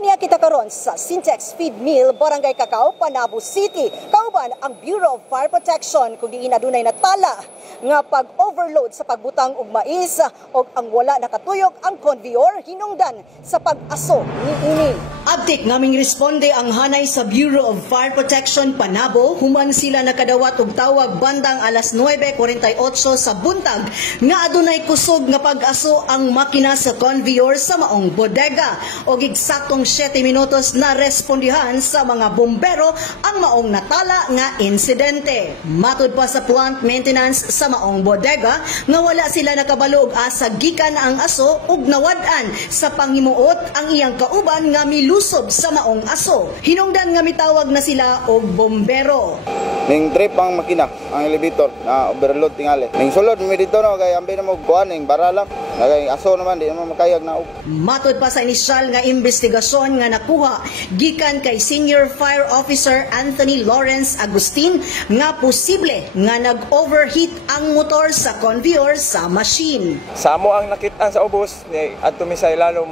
Aniya kita karon sa Syntex Feed Mill, Barangay Cacao, Panabo City. Kauban ang Bureau of Fire Protection kung diin adunay natala nga pag-overload sa pagbutang og mais o ang wala nakatuyok ang conveyor hinungdan sa pag-aso niini. Update naming responde ang hanay sa Bureau of Fire Protection Panabo. Human sila nakadawat og tawag bandang alas 9:48 sa buntag nga adunay kusog nga pag-aso ang makina sa conveyor sa maong bodega og eksaktong 7 minutos na respondihan sa mga bombero ang maong natala nga insidente. Matud pa sa plant maintenance sa maong bodega nga wala sila nakabalo og asa gikan ang aso ug nawad-an sa panghimuot ang iyang kauban nga milusob sa maong aso. Hinungdan nga mitawag na sila og bombero. Ning trip ang makina, ang elevator na overload tingali. Ning sulod mi dito no kay ambi na mo kuan ning barala. Kay aso naman di naman makayag na. Matud pa sa inisyal nga investigasyon nga nakuha gikan kay Senior Fire Officer Anthony Lawrence Agustin nga posible nga nag-overheat ang motor sa conveyor sa machine. Samo ang nakitaan sa ubos ni adto mi sa ilalo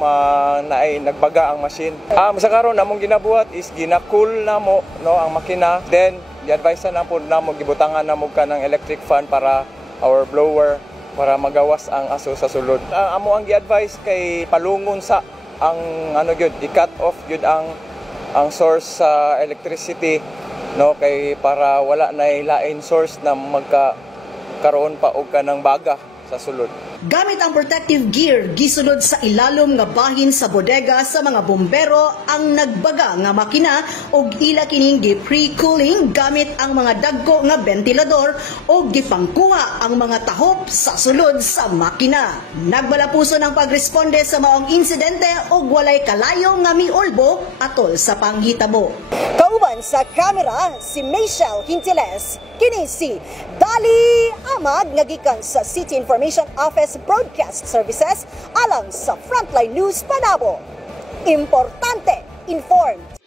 naay nagbaga ang machine. Sa karon among ginabuhat is gina-cool na mo no ang makina, then i-advise na po namo gibutangan namo ka ng electric fan para our blower para magawas ang aso sa sulod. Amo ang gi-advise kay palungon sa ang ano gyud i-cut off gyud ang source sa electricity no kay para wala na lain source na magkaroon pa og kanang baga sa sulod. Gamit ang protective gear, gisunod sa ilalom nga bahin sa bodega sa mga bombero ang nagbaga nga makina og ila kining gi-pre-cooling gamit ang mga dagko nga ventilador o gipangkuha ang mga tahop sa sulod sa makina. Nagbalapuson ang pagresponde sa maong insidente og walay kalayo nga miolbo atol sa panghitabo. Kauban sa kamera si Michelle Hintiles, kini si Dali Amag nga gikan sa City Information Office Broadcast Services alang sa Frontline News Panabo. Importante, informed.